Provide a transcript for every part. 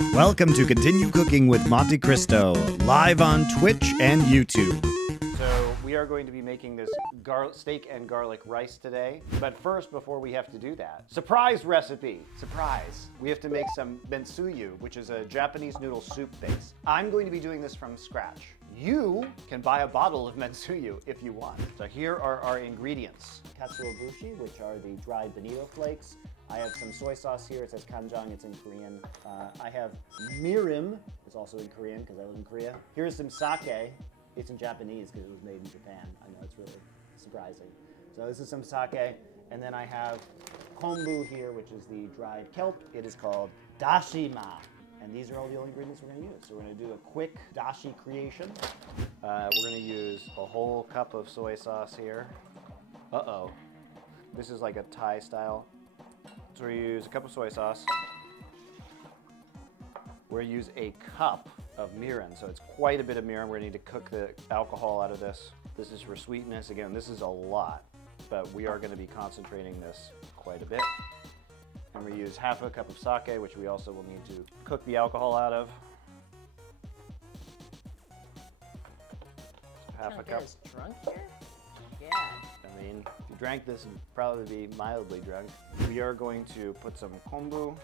Welcome to Continue Cooking with Monte Cristo, live on Twitch and YouTube. So we are going to be making this steak and garlic rice today. But first, before we have to do that, surprise recipe, surprise. We have to make some Mentsuyu, which is a Japanese noodle soup base. I'm going to be doing this from scratch. You can buy a bottle of Mentsuyu if you want. So here are our ingredients. Katsuobushi, which are the dried bonito flakes. I have some soy sauce here. It says kanjang, it's in Korean. I have mirin, it's also in Korean because I live in Korea. Here's some sake. It's in Japanese because it was made in Japan. I know, it's really surprising. So this is some sake. And then I have kombu here, which is the dried kelp. It is called dashima. And these are all the only ingredients we're gonna use. So we're gonna do a quick dashi creation. We're gonna use a whole cup of soy sauce here. Uh-oh. This is like a Thai style. So we use a cup of soy sauce. We're gonna use a cup of mirin, so it's quite a bit of mirin. We're gonna need to cook the alcohol out of this. This is for sweetness. Again, this is a lot, but we are gonna be concentrating this quite a bit. And we use half a cup of sake, which we also will need to cook the alcohol out of. Half a cup. Is drunk here? Yeah. I mean, if you drank this, you'd probably be mildly drunk. We are going to put some kombu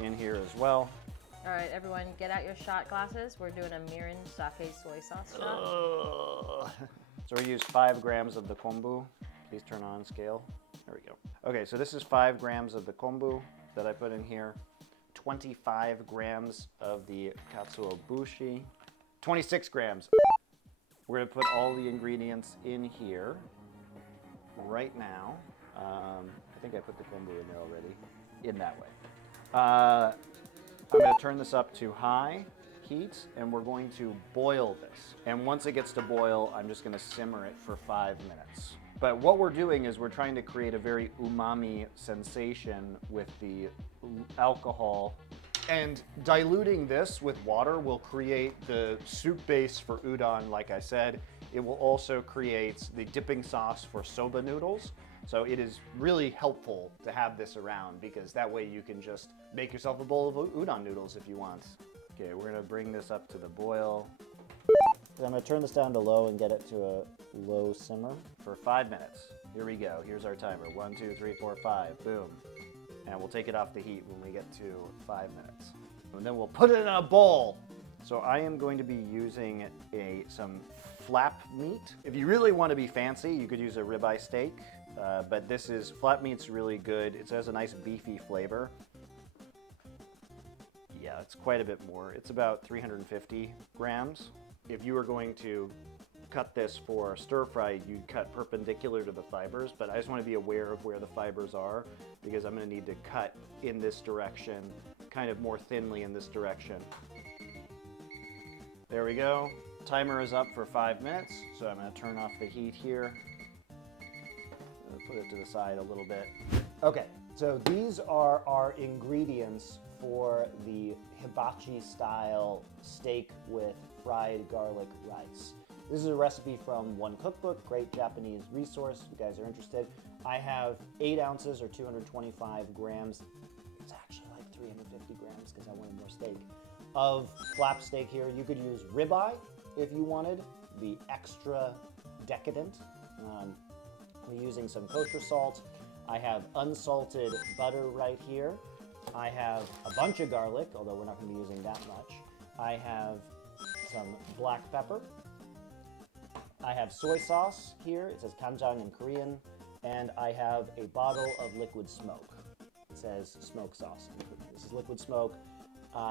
in here as well. All right, everyone, get out your shot glasses. We're doing a mirin sake soy sauce shot. So we use 5 grams of the kombu. Please turn on scale. There we go. Okay, so this is 5 grams of the kombu that I put in here. 25 grams of the katsuobushi. 26 grams. We're gonna put all the ingredients in here right now. I think I put the kombu in there already, in that way. I'm gonna turn this up to high heat and we're going to boil this. And once it gets to boil, I'm just gonna simmer it for 5 minutes. But what we're doing is we're trying to create a very umami sensation with the alcohol. And diluting this with water will create the soup base for udon, like I said. It will also create the dipping sauce for soba noodles. So it is really helpful to have this around because that way you can just make yourself a bowl of udon noodles if you want. Okay, we're gonna bring this up to the boil. I'm gonna turn this down to low and get it to a low simmer for 5 minutes. Here we go, here's our timer. 1, 2, 3, 4, 5, boom. And we'll take it off the heat when we get to 5 minutes. And then we'll put it in a bowl. So I am going to be using some flap meat. If you really want to be fancy, you could use a ribeye steak, but flap meat's really good. It has a nice beefy flavor. Yeah, it's quite a bit more. It's about 350 grams. If you were going to cut this for stir fry, you'd cut perpendicular to the fibers, but I just want to be aware of where the fibers are because I'm going to need to cut in this direction, kind of more thinly in this direction. There we go. Timer is up for 5 minutes, so I'm going to turn off the heat here. I'm going to put it to the side a little bit. Okay, so these are our ingredients for the hibachi-style steak with fried garlic rice. This is a recipe from One Cookbook, great Japanese resource if you guys are interested. I have 8 ounces or 225 grams. It's actually like 350 grams because I wanted more steak. Of flap steak here. You could use ribeye if you wanted, the extra decadent. We're using some kosher salt. I have unsalted butter right here. I have a bunch of garlic, although we're not going to be using that much. I have some black pepper. I have soy sauce here. It says kanjang in Korean. And I have a bottle of liquid smoke. It says smoke sauce. This is liquid smoke.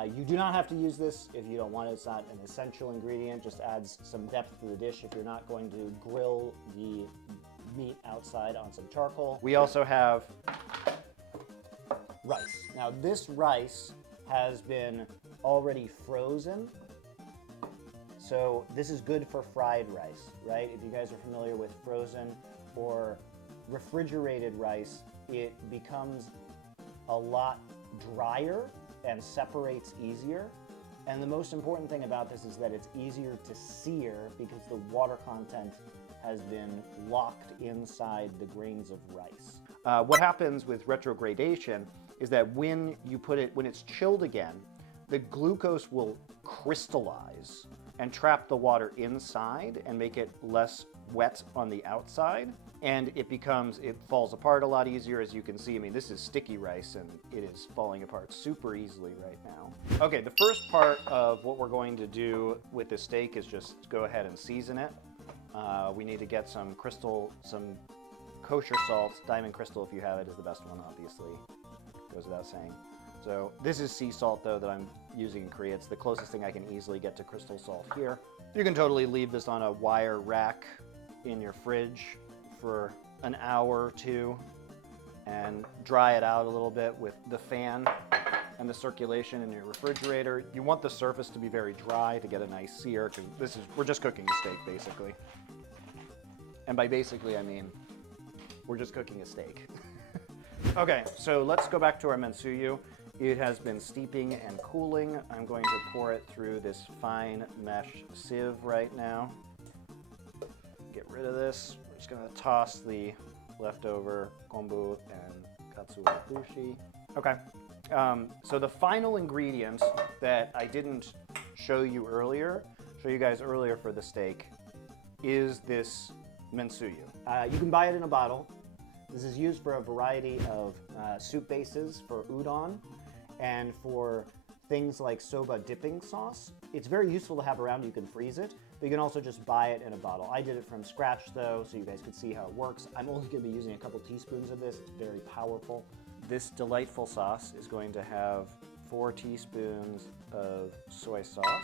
You do not have to use this if you don't want it. It's not an essential ingredient. Just adds some depth to the dish if you're not going to grill the meat outside on some charcoal. We also have rice. Now this rice has been already frozen. So this is good for fried rice, right? If you guys are familiar with frozen or refrigerated rice, it becomes a lot drier and separates easier. And the most important thing about this is that it's easier to sear because the water content has been locked inside the grains of rice. What happens with retrogradation is that when you put it, when it's chilled again, the glucose will crystallize and trap the water inside and make it less wet on the outside. And it falls apart a lot easier, as you can see. I mean, this is sticky rice and it is falling apart super easily right now. Okay, the first part of what we're going to do with this steak is just go ahead and season it. We need to get some kosher salt. Diamond Crystal, if you have it, is the best one, obviously. Goes without saying. So this is sea salt, though, that I'm using in Korea. It's the closest thing I can easily get to crystal salt here. You can totally leave this on a wire rack in your fridge for an hour or two and dry it out a little bit with the fan and the circulation in your refrigerator. You want the surface to be very dry to get a nice sear, because we're just cooking a steak, basically. And by basically, I mean we're just cooking a steak. Okay, so let's go back to our Mentsuyu. It has been steeping and cooling. I'm going to pour it through this fine mesh sieve right now. Get rid of this. We're just gonna toss the leftover kombu and katsuobushi. Okay, so the final ingredient that I didn't show you guys earlier for the steak, is this Mentsuyu. You can buy it in a bottle. This is used for a variety of soup bases, for udon, and for things like soba dipping sauce. It's very useful to have around. You can freeze it, but you can also just buy it in a bottle. I did it from scratch, though, so you guys could see how it works. I'm only going to be using a couple teaspoons of this. It's very powerful. This delightful sauce is going to have 4 teaspoons of soy sauce.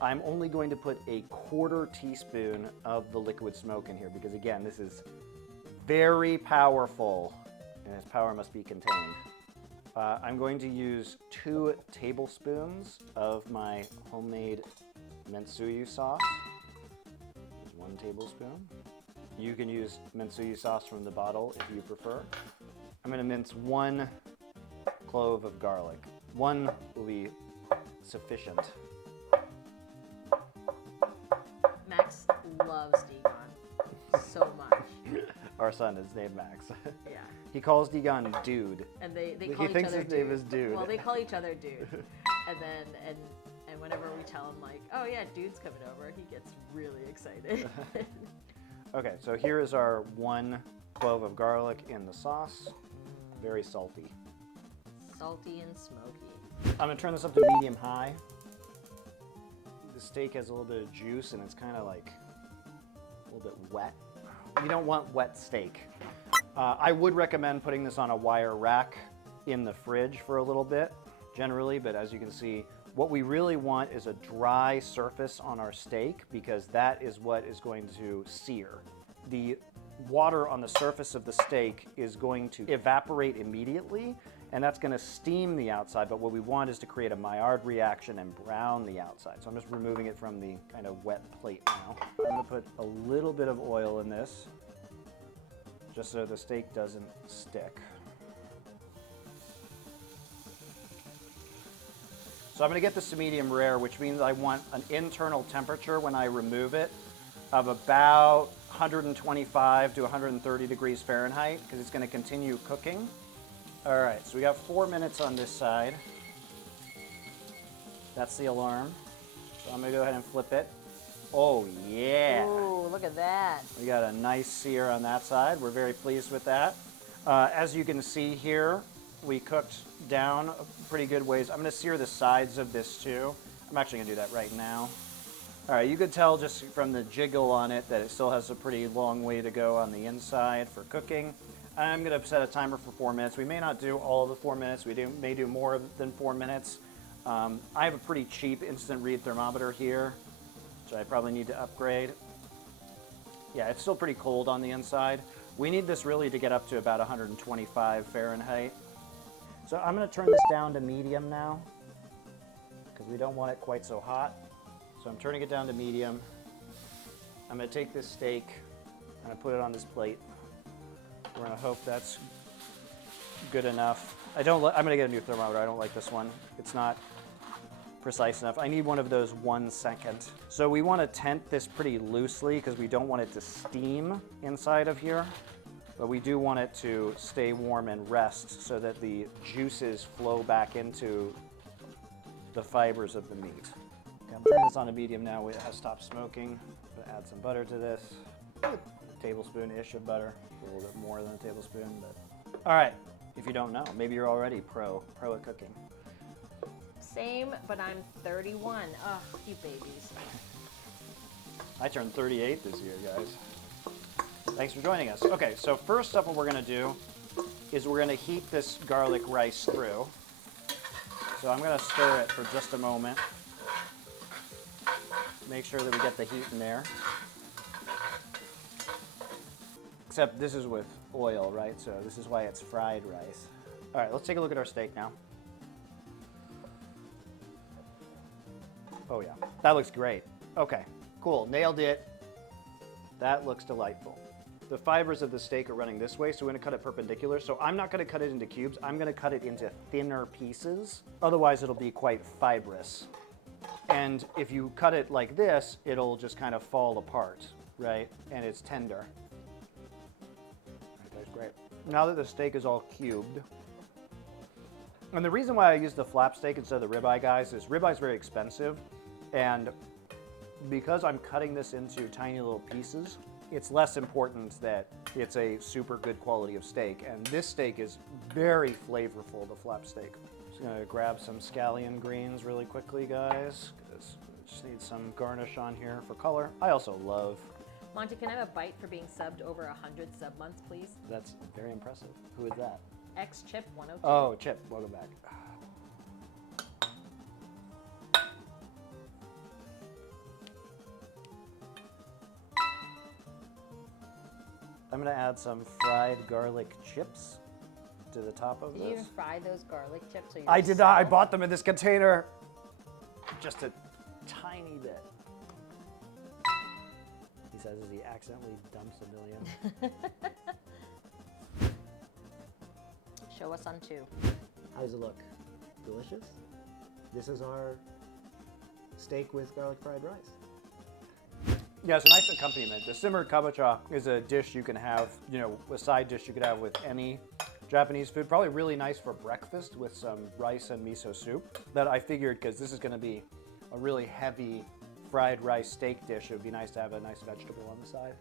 I'm only going to put a 1/4 teaspoon of the liquid smoke in here because, again, this is very powerful, and its power must be contained. I'm going to use 2 tablespoons of my homemade Mentsuyu sauce. There's 1 tablespoon. You can use Mentsuyu sauce from the bottle if you prefer. I'm going to mince 1 clove of garlic. 1 will be sufficient. Max loves Daegon so much. Our son is named Max. Yeah. He calls Daegon dude. And they call each other dude. He thinks his name is dude. Well, they call each other dude. And then and whenever we tell him like, oh yeah, dude's coming over, he gets really excited. Okay, so here is our 1 clove of garlic in the sauce. Very salty. Salty and smoky. I'm gonna turn this up to medium high. The steak has a little bit of juice and it's kind of like a little bit wet. You don't want wet steak. I would recommend putting this on a wire rack in the fridge for a little bit, generally, but as you can see, what we really want is a dry surface on our steak because that is what is going to sear. The water on the surface of the steak is going to evaporate immediately, and that's going to steam the outside, but what we want is to create a Maillard reaction and brown the outside. So I'm just removing it from the kind of wet plate now. I'm going to put a little bit of oil in this, just so the steak doesn't stick. So I'm going to get this to medium rare, which means I want an internal temperature when I remove it of about 125 to 130 degrees Fahrenheit, because it's going to continue cooking. All right, so we got 4 minutes on this side. That's the alarm. So I'm going to go ahead and flip it. Oh, yeah. Ooh, look at that. We got a nice sear on that side. We're very pleased with that. As you can see here, we cooked down a pretty good ways. I'm going to sear the sides of this too. I'm actually going to do that right now. All right, you could tell just from the jiggle on it that it still has a pretty long way to go on the inside for cooking. I'm going to set a timer for 4 minutes. We may not do all of the 4 minutes. We may do more than 4 minutes. I have a pretty cheap instant read thermometer here, which I probably need to upgrade. Yeah, it's still pretty cold on the inside. We need this really to get up to about 125 Fahrenheit. So I'm going to turn this down to medium now, because we don't want it quite so hot. So I'm turning it down to medium. I'm going to take this steak and I put it on this plate. We're going to hope that's good enough. I'm going to get a new thermometer. I don't like this one. It's not precise enough. I need one of those 1 second. So we want to tent this pretty loosely because we don't want it to steam inside of here, but we do want it to stay warm and rest so that the juices flow back into the fibers of the meat. Okay, I'm turning this on a medium now. It has stopped smoking. I'm gonna add some butter to this. A tablespoon-ish of butter, a little bit more than a tablespoon. But all right, if you don't know, maybe you're already pro at cooking. Same, but I'm 31. Ugh, you babies. I turned 38 this year, guys. Thanks for joining us. Okay, so first up what we're gonna do is we're gonna heat this garlic rice through. So I'm gonna stir it for just a moment. Make sure that we get the heat in there. Except this is with oil, right? So this is why it's fried rice. All right, let's take a look at our steak now. Oh yeah, that looks great. Okay, cool, nailed it. That looks delightful. The fibers of the steak are running this way, so we're gonna cut it perpendicular. So I'm not gonna cut it into cubes, I'm gonna cut it into thinner pieces. Otherwise it'll be quite fibrous. And if you cut it like this, it'll just kind of fall apart, right? And it's tender. That tastes great. Now that the steak is all cubed, and the reason why I use the flap steak instead of the ribeye, guys, is ribeye is very expensive. And because I'm cutting this into tiny little pieces, it's less important that it's a super good quality of steak. And this steak is very flavorful, the flap steak. Just gonna grab some scallion greens really quickly, guys, because I just need some garnish on here for color. I also love... Monty, can I have a bite for being subbed over 100 sub months, please? That's very impressive. Who is that? X-Chip 102. Oh, Chip, welcome back. I'm gonna add some fried garlic chips to the top of Did this. you even fry those garlic chips? Or I did not. I bought them in this container. Just a tiny bit. He says as he accidentally dumps a million. Show us on 2. How does it look? Delicious? This is our steak with garlic fried rice. Yeah, it's a nice accompaniment. The simmered kabocha is a dish you can have, you know, a side dish you could have with any Japanese food. Probably really nice for breakfast with some rice and miso soup. That I figured, because this is going to be a really heavy fried rice steak dish, it would be nice to have a nice vegetable on the side.